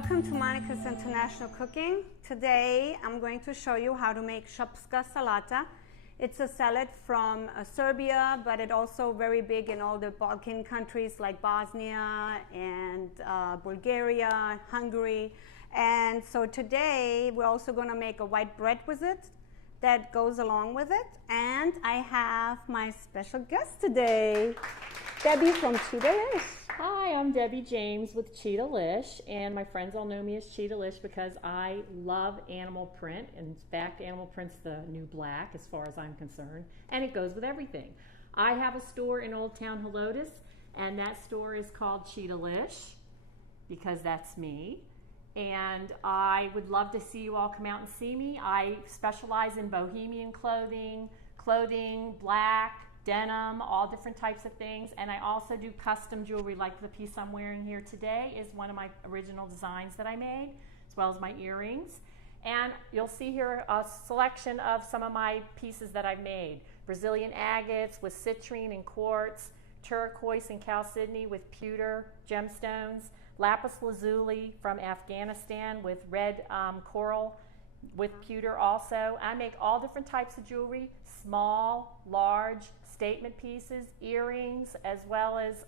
Welcome to Monika's International Cooking. Today I'm going to show you how to make Shopska Salata. It's a salad from Serbia, but it's also very big in all the Balkan countries like Bosnia and Bulgaria, Hungary. And so today we're also going to make a white bread with it that goes along with it. And I have my special guest today, Debbie from Cheethalish. Hi, I'm Debbie James with Cheethalish, and my friends all know me as Cheethalish because I love animal print. In fact, animal print's the new black as far as I'm concerned, and it goes with everything. I have a store in Old Town Helotes, and that store is called Cheethalish because that's me. And I would love to see you all come out and see me. I specialize in bohemian clothing, black, denim, all different types of things, and I also do custom jewelry like the piece I'm wearing here today is one of my original designs that I made, as well as my earrings. And you'll see here a selection of some of my pieces that I've made. Brazilian agates with citrine and quartz, turquoise and chalcedony with pewter gemstones, lapis lazuli from Afghanistan with red coral with pewter also. I make all different types of jewelry, small, large, statement pieces, earrings, as well as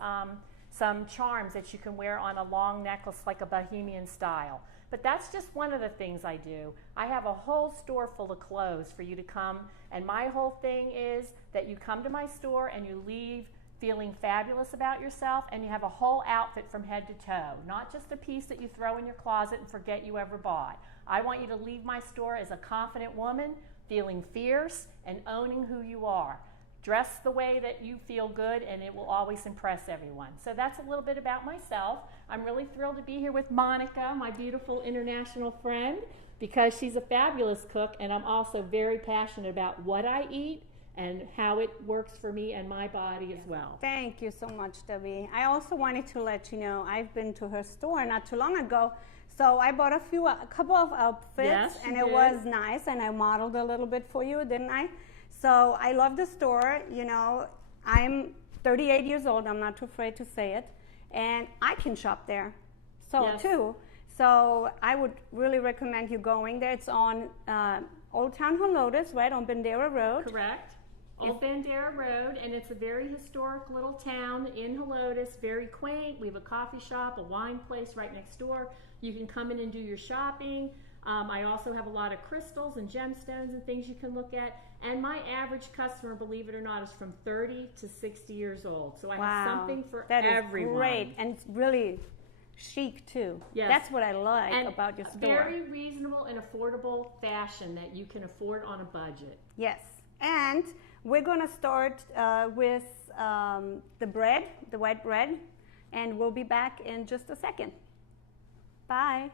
some charms that you can wear on a long necklace like a bohemian style. But that's just one of the things I do. I have a whole store full of clothes for you to come, and my whole thing is that you come to my store and you leave feeling fabulous about yourself, and you have a whole outfit from head to toe, not just a piece that you throw in your closet and forget you ever bought. I want you to leave my store as a confident woman, feeling fierce and owning who you are. Dress the way that you feel good, and it will always impress everyone. So that's a little bit about myself. I'm really thrilled to be here with Monika, my beautiful international friend, because she's a fabulous cook, and I'm also very passionate about what I eat and how it works for me and my body as well. Thank you so much, Debbie. I also wanted to let you know I've been to her store not too long ago, so I bought a couple of outfits, yes, and it was nice, and I modeled a little bit for you, didn't I? So I love the store. You know, I'm 38 years old, I'm not too afraid to say it, and I can shop there, too. So I would really recommend you going there. It's on Old Town Helotes, right, on Bandera Road. Correct. Old Bandera Road, and it's a very historic little town in Helotes, very quaint. We have a coffee shop, a wine place right next door. You can come in and do your shopping. I also have a lot of crystals and gemstones and things you can look at. And my average customer, believe it or not, is from 30 to 60 years old. So I have something for everyone. That is great, and it's really chic too. Yes. That's what I like about your store. Very reasonable and affordable fashion that you can afford on a budget. Yes, and we're going to start with the bread, the white bread, and we'll be back in just a second. Bye.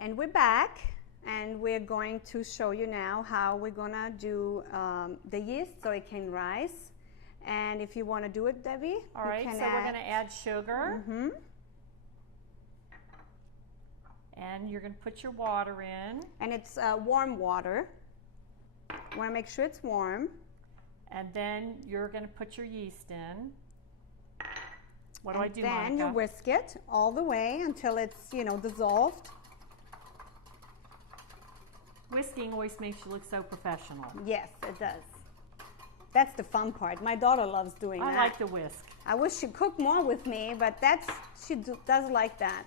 And we're back, and we're going to show you now how we're going to do the yeast so it can rise. And if you want to do it, Debbie, all right, so we're going to add sugar. Mm-hmm. And you're going to put your water in. And it's warm water. You want to make sure it's warm. And then you're going to put your yeast in. What do I do, Monika? Then you whisk it all the way until it's, dissolved. Whisking always makes you look so professional. Yes, it does. That's the fun part. My daughter loves doing that. I like to whisk. I wish she'd cook more with me, but she does like that.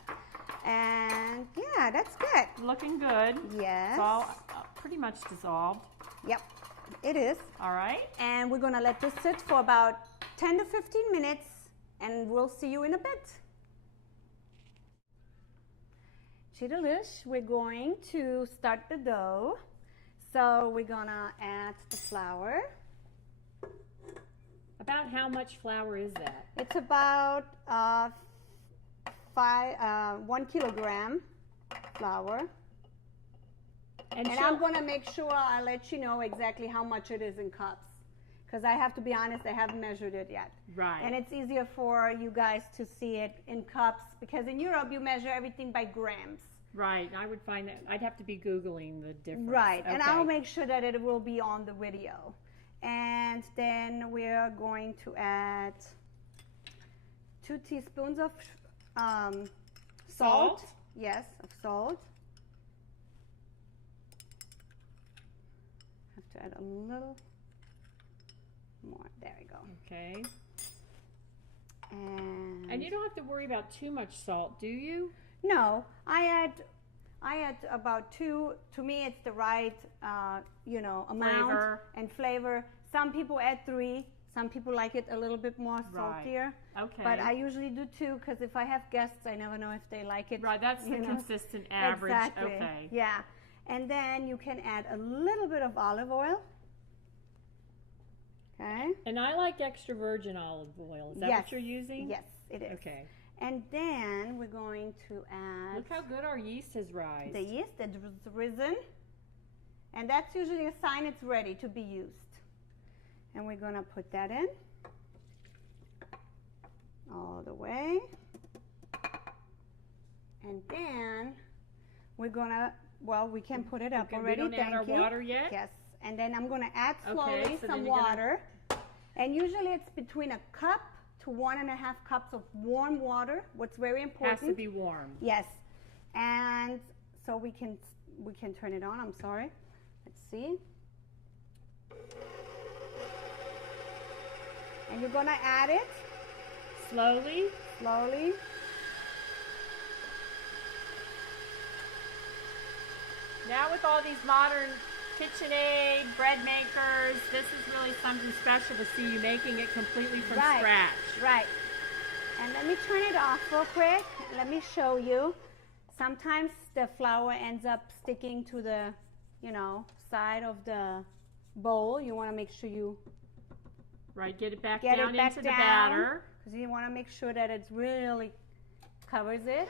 And yeah, that's good. Looking good. Yes. It's all pretty much dissolved. Yep, it is. All right. And we're going to let this sit for about 10 to 15 minutes, and we'll see you in a bit. Cheethalish, we're going to start the dough. So we're going to add the flour. About how much flour is that? It's about 1 kilogram flour. And I'm going to make sure I let you know exactly how much it is in cups. Because I have to be honest, I haven't measured it yet. Right. And it's easier for you guys to see it in cups, because in Europe you measure everything by grams. Right. I would find that I'd have to be Googling the difference. Right. Okay. And I'll make sure that it will be on the video. And then we're going to add 2 teaspoons of Salt. Yes, of salt. Have to add a little more. There we go. Okay. And you don't have to worry about too much salt, do you? No, I add about 2. To me, it's the right, amount Flavor. and flavor. Some people add 3. Some people like it a little bit more saltier. Right. Okay. But I usually do 2 because if I have guests, I never know if they like it. Right, that's the consistent average. Exactly. Okay. Yeah. And then you can add a little bit of olive oil. Okay. And I like extra virgin olive oil. Is that what you're using? Yes, it is. Okay. And then we're going to add... Look how good our yeast has risen. The yeast has risen. And that's usually a sign it's ready to be used. And we're going to put that in. All the way. And then we're going to... Well, we can put it up already. We don't add our water yet? Yes. And then I'm going to add slowly Okay, so some water. And usually it's between a cup to 1.5 cups of warm water. What's very important. Has to be warm. Yes. And so we can turn it on. I'm sorry. Let's see. And you're going to add it. Slowly. Slowly. Now with all these modern KitchenAid bread makers, this is really something special to see you making it completely from scratch. Right. And let me turn it off real quick. Let me show you. Sometimes the flour ends up sticking to the, side of the bowl. You want to make sure you get it back down into the batter. Because you want to make sure that it really covers it.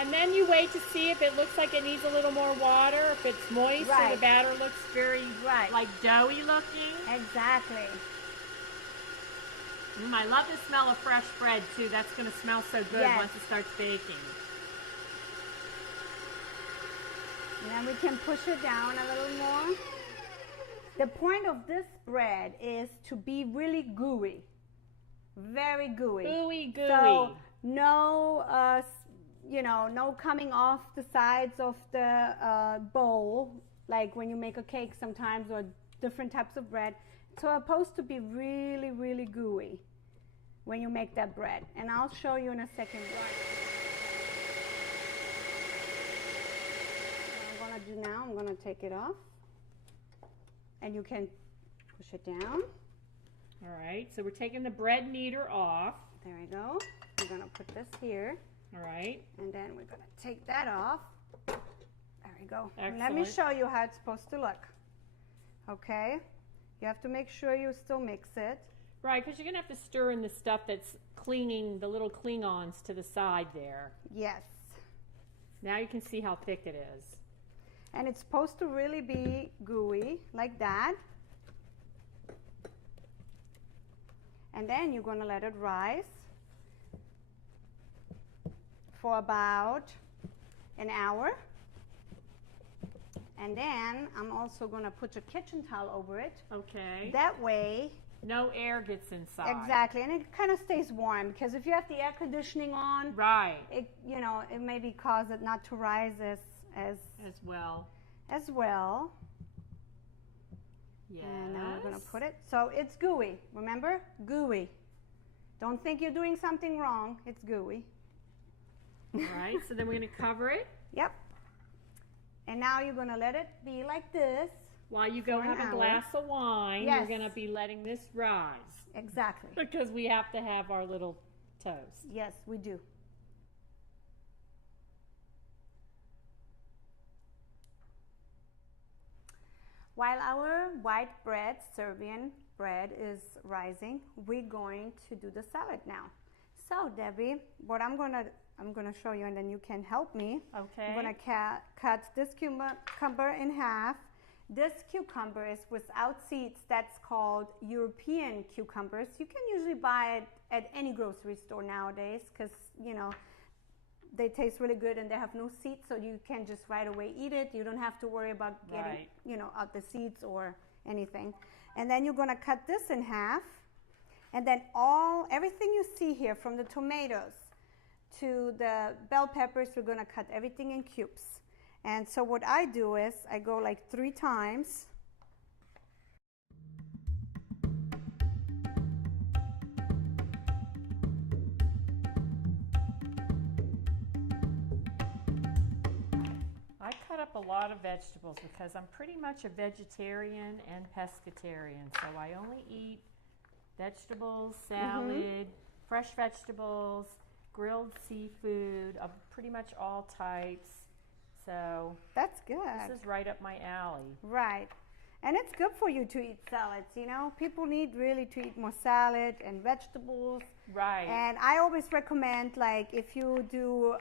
And then you wait to see if it looks like it needs a little more water, if it's moist, so the batter looks very like doughy looking. Exactly. I love the smell of fresh bread too. That's going to smell so good once it starts baking. And then we can push it down a little more. The point of this bread is to be really gooey. Very gooey. Gooey. So no, no coming off the sides of the bowl, like when you make a cake sometimes, or different types of bread. It's supposed to be really, really gooey when you make that bread. And I'll show you in a second what I'm going to do now. I'm going to take it off. And you can push it down. All right, so we're taking the bread kneader off. There we go. We're going to put this here. All right. And then we're going to take that off. There we go. Excellent. Let me show you how it's supposed to look. Okay? You have to make sure you still mix it. Right, because you're going to have to stir in the stuff that's clinging, the little cling-ons to the side there. Yes. Now you can see how thick it is. And it's supposed to really be gooey, like that. And then you're going to let it rise for about an hour. And then I'm also going to put a kitchen towel over it. Okay. That way... no air gets inside. Exactly. And it kind of stays warm, because if you have the air conditioning on... right. It, it maybe cause it not to rise as well. Yes. And now we're going to put it. So it's gooey. Remember? Gooey. Don't think you're doing something wrong. It's gooey. All right. So then we're going to cover it. Yep. And now you're going to let it be like this. While you go have a glass of wine, you're going to be letting this rise. Exactly. Because we have to have our little toast. Yes, we do. While our white bread, Serbian bread, is rising, we're going to do the salad now. So, Debbie, what I'm gonna show you, and then you can help me. Okay. I'm gonna cut this cucumber in half. This cucumber is without seeds. That's called European cucumbers. You can usually buy it at any grocery store nowadays, because they taste really good and they have no seeds, so you can just right away eat it. You don't have to worry about getting out the seeds or anything. And then you're gonna cut this in half, And then everything you see here, from the tomatoes to the bell peppers, we're gonna cut everything in cubes. And so what I do is I go like 3 times. I cut up a lot of vegetables because I'm pretty much a vegetarian and pescatarian. So I only eat vegetables, salad, fresh vegetables, grilled seafood of pretty much all types. So That's good. this is right up my alley. Right. And it's good for you to eat salads, you know. People need really to eat more salad and vegetables. Right. And I always recommend, like, if you do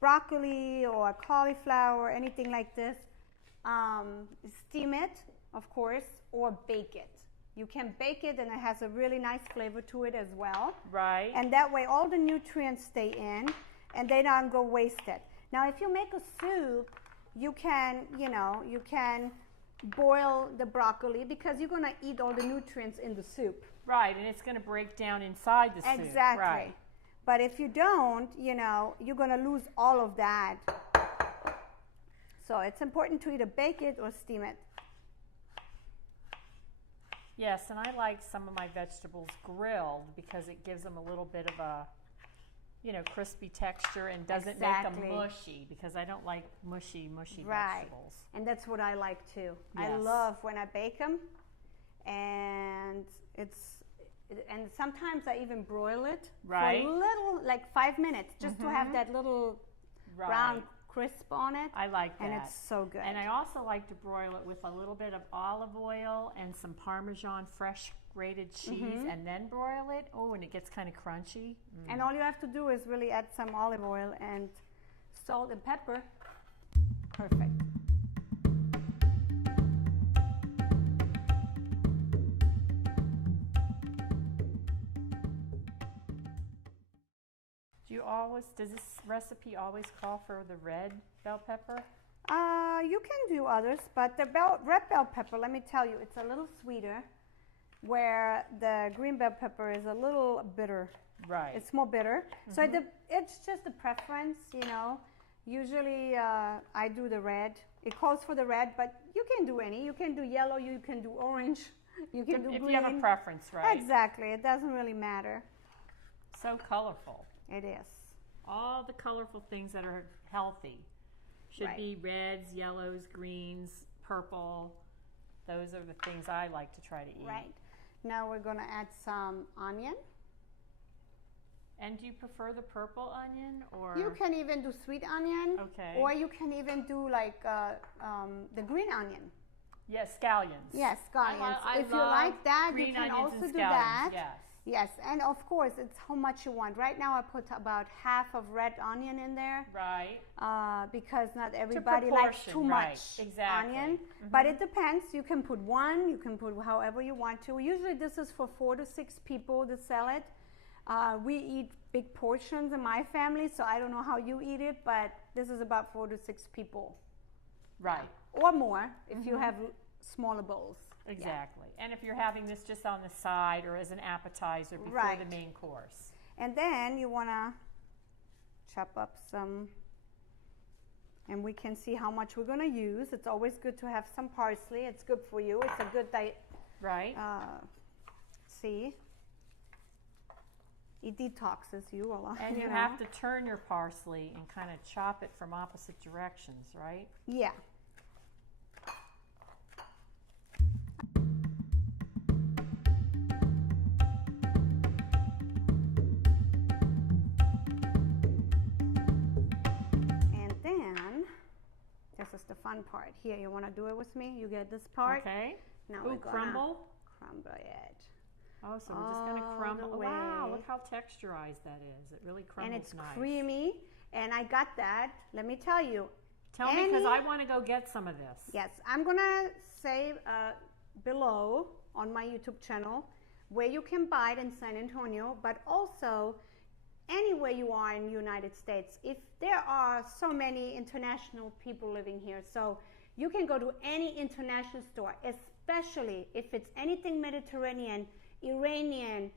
broccoli or cauliflower, anything like this, steam it, of course, or bake it. You can bake it and it has a really nice flavor to it as well. Right. And that way all the nutrients stay in and they don't go wasted. Now, if you make a soup, you can, you can boil the broccoli because you're going to eat all the nutrients in the soup. Right, and it's going to break down inside the soup. Exactly. Right. But if you don't, you're going to lose all of that. So it's important to either bake it or steam it. Yes, and I like some of my vegetables grilled because it gives them a little bit of a, crispy texture and doesn't make them mushy, because I don't like mushy vegetables. And that's what I like too. Yes. I love when I bake them, and sometimes I even broil it for a little, like 5 minutes, just to have that little brown crisp on it. I like that. And it's so good. And I also like to broil it with a little bit of olive oil and some Parmesan fresh grated cheese, and then broil it. Oh, and it gets kind of crunchy. And all you have to do is really add some olive oil and salt and pepper. Perfect. Does this recipe always call for the red bell pepper? You can do others, but the red bell pepper, let me tell you, it's a little sweeter, where the green bell pepper is a little bitter. Right. It's more bitter. So it's just a preference, Usually I do the red. It calls for the red, but you can do any. You can do yellow, you can do orange, you can do green. If you have a preference, right? Exactly. It doesn't really matter. So colorful. It is. All the colorful things that are healthy should be reds, yellows, greens, purple. Those are the things I like to try to eat. Right. Now we're going to add some onion. And do you prefer the purple onion, or? You can even do sweet onion. Okay. Or you can even do like the green onion. Yes, scallions. Yes, scallions. I if you like that, you can also do that. Yes. Yes, and of course, it's how much you want. Right now, I put about half of red onion in there. Right. Because not everybody likes too much onion. But it depends. You can put 1, you can put however you want to. Usually, this is for 4 to 6 people, the salad. We eat big portions in my family, so I don't know how you eat it, but this is about 4 to 6 people. Right. Or more if you have smaller bowls. Exactly. Yeah. And if you're having this just on the side or as an appetizer before the main course. And then you want to chop up some, and we can see how much we're going to use. It's always good to have some parsley. It's good for you. It's a good diet. Right. See? It detoxes you a lot. And you have to turn your parsley and kind of chop it from opposite directions, right? Yeah. And then, this is the fun part. Here, you want to do it with me? You get this part. Okay. Now we're gonna crumble it. Oh, so we're just going to crumble. Wow, look how texturized that is. It really crumbles nice. And it's creamy, and I got that. Let me tell you. Tell me, because I want to go get some of this. Yes, I'm going to say below on my YouTube channel where you can buy it in San Antonio, but also anywhere you are in the United States. If there are so many international people living here, so you can go to any international store, especially if it's anything Mediterranean, Iranian,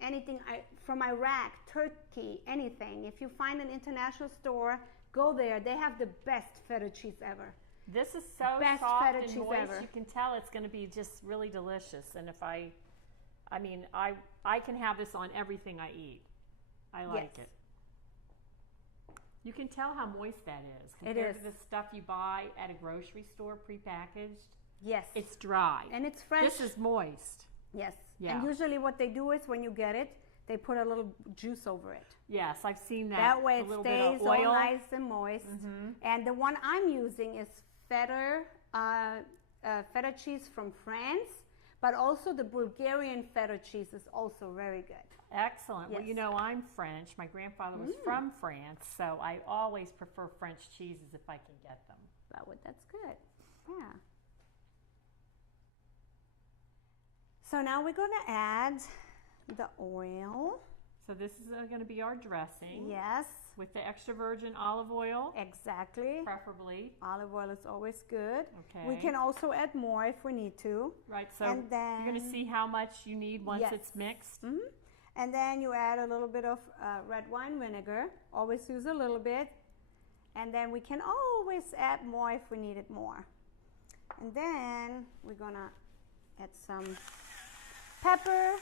anything from Iraq, Turkey, anything. If you find an international store, go there. They have the best feta cheese ever. This is so Best soft feta and cheese moist. ever. You can tell it's going to be just really delicious. And if I can have this on everything I eat. I like Yes. it. You can tell how moist that is It compared is. to the stuff you buy at a grocery store prepackaged. Yes. It's dry. And it's fresh. This is moist. Yes. Yeah. And usually what they do is when you get it, they put a little juice over it. Yes, I've seen that. That way a it little bit of stays all oil. nice and moist. And the one I'm using is feta cheese from France, but also the Bulgarian feta cheese is also very good. Excellent. Well, Yes. you know, I'm French. My grandfather was from France, so I always prefer French cheeses if I can get them. That's good. Yeah. So now we're going to add the oil. So this is going to be our dressing. Yes, With the extra virgin olive oil, exactly. preferably. Olive oil is always good. Okay. We can also add more if we need to. Right, so And then- you're going to see how much you need once Yes. it's mixed. And then you add a little bit of red wine vinegar. Always use a little bit. And then we can always add more if we need it more. And then we're going to add some pepper.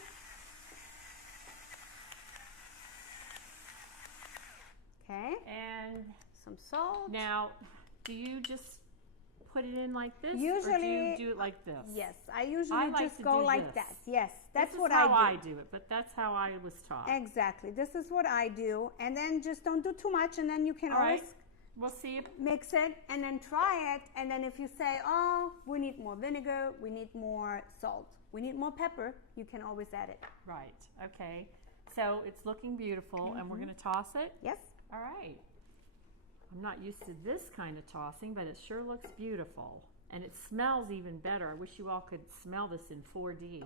Okay, And some salt. now, do you just put it in like this? Or do Usually- you do it like this? Yes, I usually I like just to go do like this. that. Yes, that's This is what how I do. it, but that's how I was taught. Exactly. This is what I do. And then just don't do too much, and then you can All right. always We'll see if mix it and then try it. And then if you say, oh, we need more vinegar, we need more salt, we need more pepper, you can always add it. Right, okay. So it's looking beautiful, and we're going to toss it? Yes? All right. I'm not used to this kind of tossing, but it sure looks beautiful. And it smells even better. I wish you all could smell this in 4D.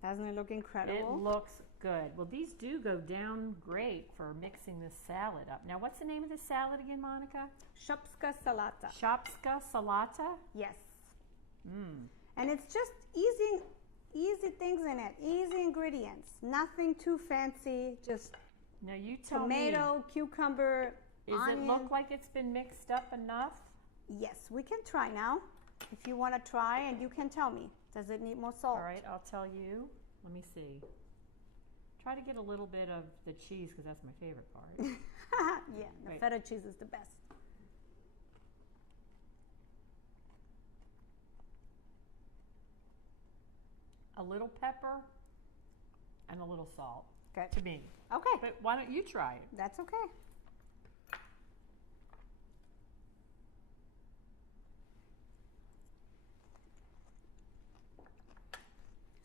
Doesn't it look It incredible? looks good. Well, these do go down great for mixing this salad up. Now, what's the name of this salad again, Monica? Shopska Salata. Shopska Salata? Yes. And it's just easy things in it, easy ingredients. Nothing too fancy, just Now, you tell tomato, cucumber, me, does onion. it look like it's been mixed up enough? Yes, we can try now. If you want to try, and you can tell me, does it need more salt? All right, I'll tell you. Let me see. Try to get a little bit of the cheese because that's my favorite part. Yeah, the Right. feta cheese is the best. A little pepper and a little salt Good. to me. Okay, But why don't you try it? that's okay.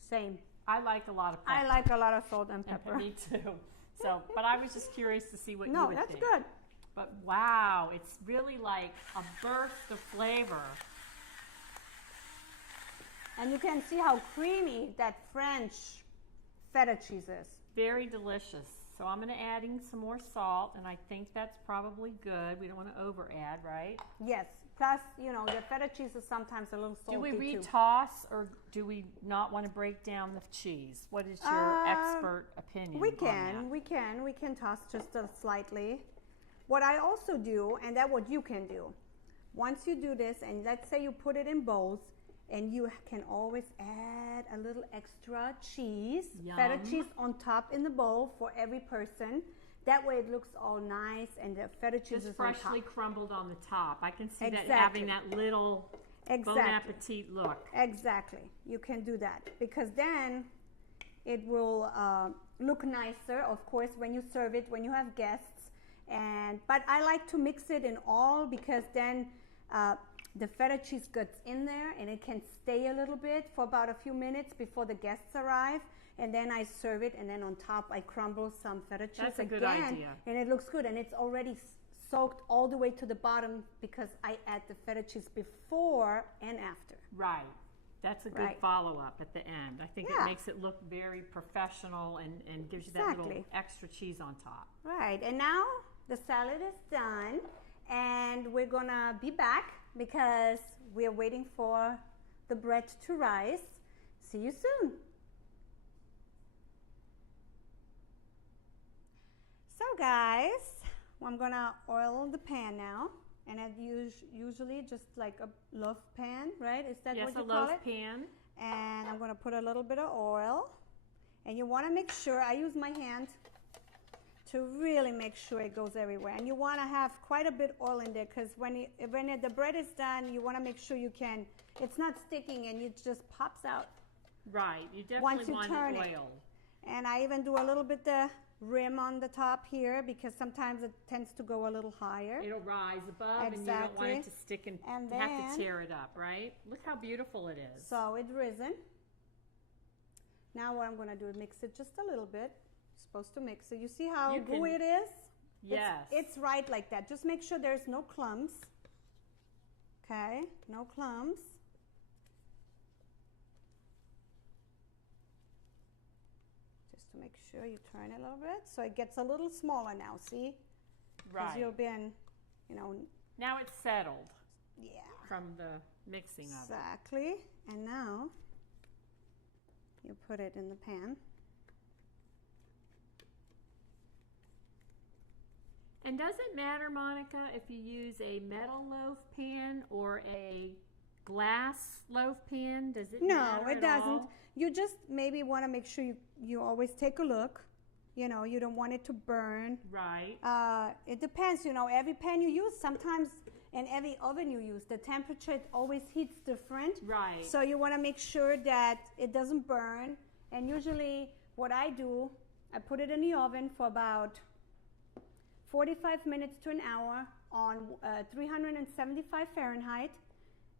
Same. I like a lot of pepper. I like a lot of salt and And pepper. me too. So, but I was just curious to see what you No, would that's think. good. But wow, it's really like a burst of flavor. And you can see how creamy that French feta cheese is. Very delicious. So I'm going to add in some more salt, and I think that's probably good. We don't want to over add, right? Yes. Plus, you know, the feta cheese is sometimes a little salty Do we too. retoss, or do we not want to break down the cheese? What is your expert opinion We on can, we can toss just slightly. What I also do, and that's what you can do, once you do this, and let's say you put it in bowls, and you can always add a little extra cheese, feta Yum. cheese on top in the bowl for every person. That way it looks all nice, and the feta cheese Just is on freshly top. crumbled on the top. I can see that Exactly. having that little bon Exactly. appetit look. Exactly. You can do that because then it will look nicer, of course, when you serve it, when you have guests. But I like to mix it in all because then the feta cheese gets in there and it can stay a little bit for about a few minutes before the guests arrive. And then I serve it, and then on top I crumble some feta cheese That's a good again, idea. and it looks good. And it's already soaked all the way to the bottom because I add the feta cheese before and after. Right. That's a good Right. follow-up at the end. I think it Yeah. makes it look very professional and gives you that little Exactly. extra cheese on top. Right, and now the salad is done, and we're gonna be back because we're waiting for the bread to rise. see you soon. So guys, I'm gonna oil the pan now, and I usually just like a loaf pan, right? Is that what you call it? Yes, a loaf pan. And I'm gonna put a little bit of oil, and you wanna make sure, I use my hand to really make sure it goes everywhere. And you wanna have quite a bit of oil in there, because when the bread is done, you wanna make sure it's not sticking and it just pops out. Right, you definitely want it oiled. And I even do a little bit the rim on the top here, because sometimes it tends to go a little higher. It'll rise above, and you don't want it to stick and have to tear it up, right? Look how beautiful it is. So it's risen. Now what I'm going to do is mix it just a little bit. You're supposed to mix it. You see how gooey it is? Yes. It's right like that. Just make sure there's no clumps. Okay, no clumps. To make sure you turn it a little bit so it gets a little smaller now, see? Right. Because you've been, now it's settled. Yeah. From the mixing of it. Exactly. And now you put it in the pan. And does it matter, Monica, if you use a metal loaf pan or a glass loaf pan? Does it matter? No, it doesn't. You just maybe want to make sure you always take a look. You don't want it to burn. Right. It depends, every pan you use, sometimes in every oven you use, the temperature always heats different. Right. So you want to make sure that it doesn't burn. And usually what I do, I put it in the oven for about 45 minutes to an hour on 375 Fahrenheit.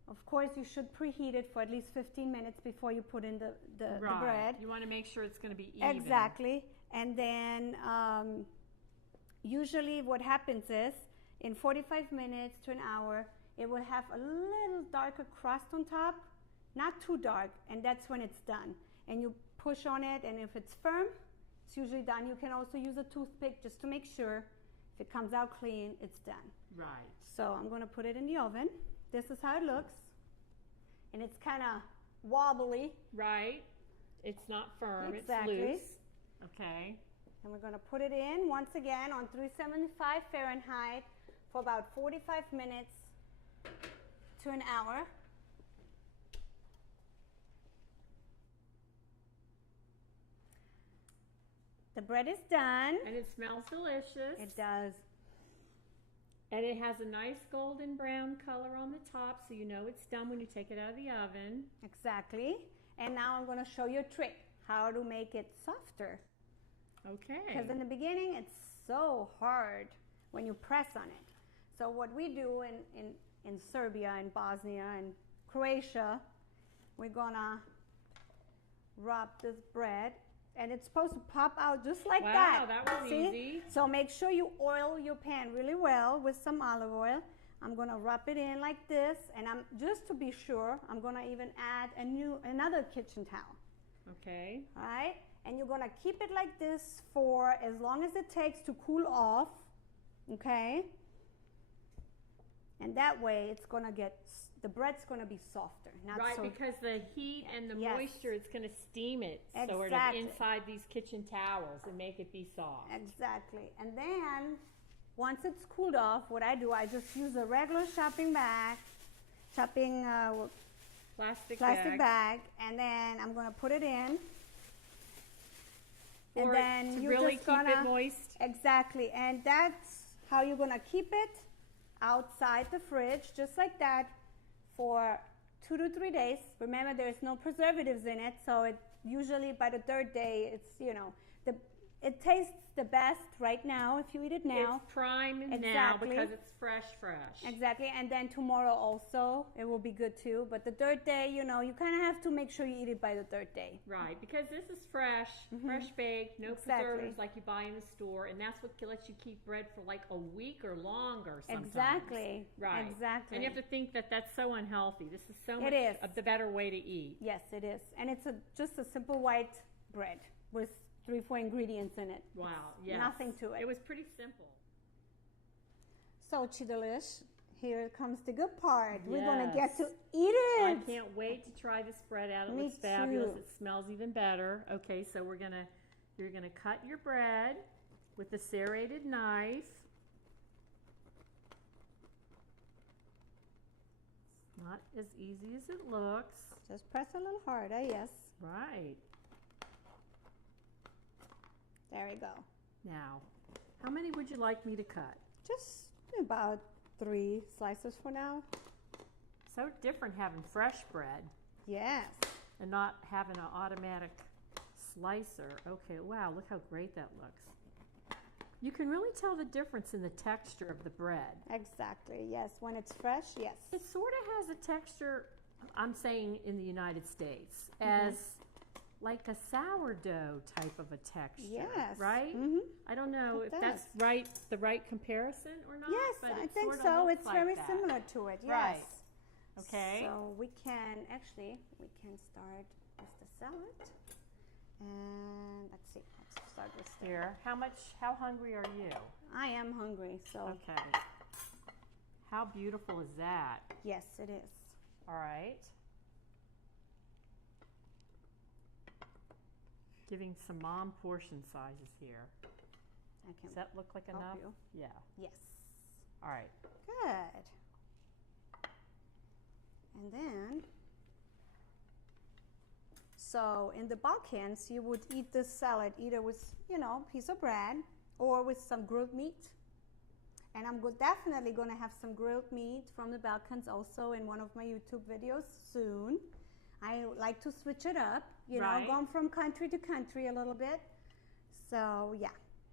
Of course, you should preheat it for at least 15 minutes before you put in the bread. You want to make sure it's going to be even. Exactly. And then usually what happens is in 45 minutes to an hour, it will have a little darker crust on top, not too dark, and that's when it's done. And you push on it, and if it's firm, it's usually done. You can also use a toothpick just to make sure if it comes out clean, it's done. Right. So I'm going to put it in the oven. This is how it looks. And it's kind of wobbly. Right. It's not firm. Exactly. It's loose. Okay. And we're going to put it in once again on 375 Fahrenheit for about 45 minutes to an hour. The bread is done. And it smells delicious. It does. And it has a nice golden brown color on the top, so you know it's done when you take it out of the oven. Exactly. And now I'm going to show you a trick, how to make it softer. Okay. Because in the beginning, it's so hard when you press on it. So what we do in Serbia and Bosnia and Croatia, we're going to rub this bread. And it's supposed to pop out just like that. Wow, that was easy. So make sure you oil your pan really well with some olive oil. I'm going to rub it in like this. And just to be sure, I'm going to even add another kitchen towel. Okay. All right? And you're going to keep it like this for as long as it takes to cool off. Okay? And that way it's going to the bread's going to be softer. Right, because the heat and the moisture, it's going to steam it sort of inside these kitchen towels and make it be soft. Exactly. And then once it's cooled off, what I do, I just use a regular plastic bag, and then I'm going to put it in. And then to really keep it moist. Exactly. And that's how you're going to keep it outside the fridge, just like that, for 2 to 3 days. Remember, there's no preservatives in it, so it usually by the third day, it's, it tastes the best right now if you eat it now. It's prime now because it's fresh. Exactly, and then tomorrow also, it will be good too. But the third day, you kind of have to make sure you eat it by the third day. Right, because this is fresh baked, no preservatives like you buy in the store, and that's what lets you keep bread for like a week or longer sometimes. Exactly. Right. Exactly. And you have to think that that's so unhealthy. This is so much the better way to eat. Yes, it is. And it's just a simple white bread with 3-4 ingredients in it. Wow, yes. Nothing to it. It was pretty simple. So, Cheethalish, here comes the good part. We're going to Yes. get to eat it. I can't wait to try this bread out. It Me looks fabulous. too. It smells even better. Okay, so you're gonna cut your bread with a serrated knife. It's not as easy as it looks. Just press a little harder, yes. Right. There we go. Now, how many would you like me to cut? Just about 3 slices for now. So different having fresh bread Yes. and not having an automatic slicer. Okay, wow, look how great that looks. You can really tell the difference in the texture of the bread. Exactly, yes. When it's fresh, yes. It sort of has a texture, I'm saying in the United States, as like a sourdough type of a texture. Yes. Right? I don't know It if does. that's the right comparison or not. Yes, but I it think sort of so. looks It's like very that. similar to it, yes. Right. Okay. So we can start with the salad. And let's see, let's start with the Here, how hungry are you? I am hungry, so Okay. How beautiful is that? yes, it is. All right. Giving some mom portion sizes here. I can Does that look like help enough? you. Yeah. Yes. All right. Good. And then, so in the Balkans, you would eat this salad either with, a piece of bread or with some grilled meat. And I'm definitely going to have some grilled meat from the Balkans also in one of my YouTube videos soon. I like to switch it up, Right. going from country to country a little bit. So, yeah.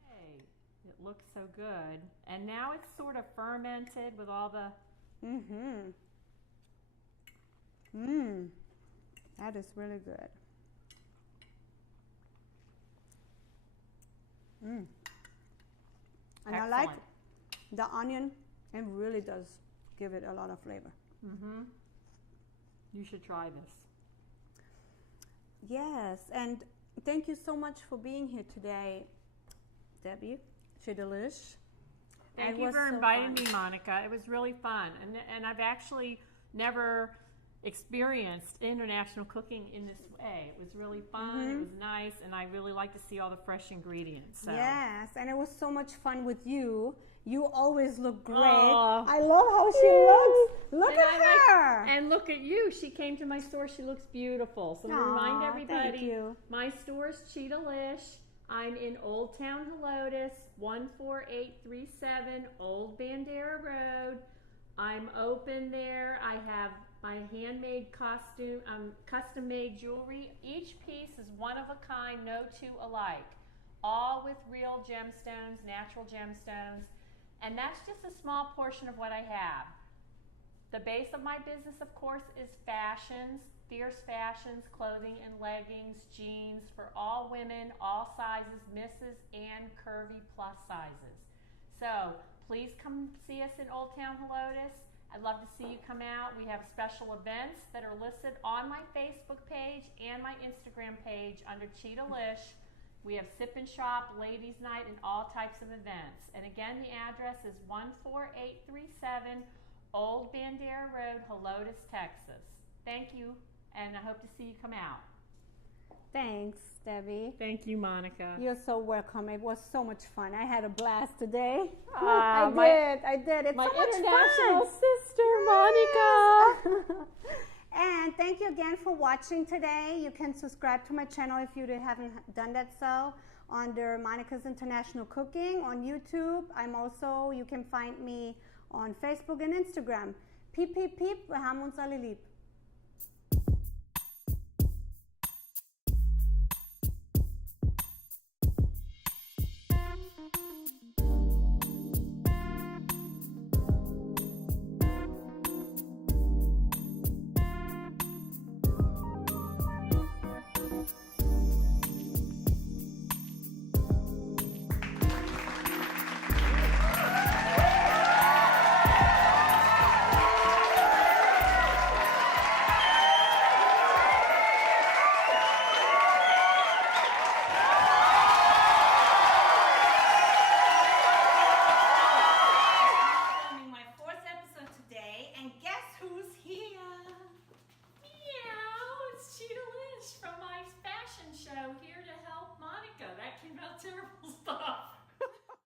Hey, it looks so good. And now it's sort of fermented with all the... That is really good. And I like Excellent. the onion. It really does give it a lot of flavor. You should try this. Yes, and thank you so much for being here today, Debbie. Cheethalish. Thank It you was for so inviting fun. me, Monica. It was really fun. And I've actually never experienced international cooking in this way. It was really fun. It was nice. And I really like to see all the fresh ingredients. So. Yes, and it was so much fun with you. You always look great. Aw. I love how she looks. Look And at her. and look at you. She came to my store. She looks beautiful. So I'm going to remind Aw, everybody, thank you. my store is Cheethalish. I'm in Old Town Helotes, 14837 Old Bandera Road. I'm open there. I have my handmade custom-made jewelry. Each piece is one of a kind, no two alike. All with real gemstones, natural gemstones. And that's just a small portion of what I have. The base of my business, of course, is fashions, fierce fashions, clothing and leggings, jeans for all women, all sizes, misses, and curvy plus sizes. So please come see us in Old Town Helotes. I'd love to see you come out. We have special events that are listed on my Facebook page and my Instagram page under Cheethalish. We have sip and shop, ladies night, and all types of events. And again, the address is 14837 Old Bandera Road, Helotes, Texas. Thank you, and I hope to see you come out. Thanks, Debbie. Thank you, Monica. You're so welcome. It was so much fun. I had a blast today. Ah, I did. It's My so much international fun. sister, Monica. And thank you again for watching today. You can subscribe to my channel if you haven't done that so under Monica's International Cooking on YouTube. You can find me on Facebook and Instagram. Piep, piep, piep. Wir haben uns alle lieb.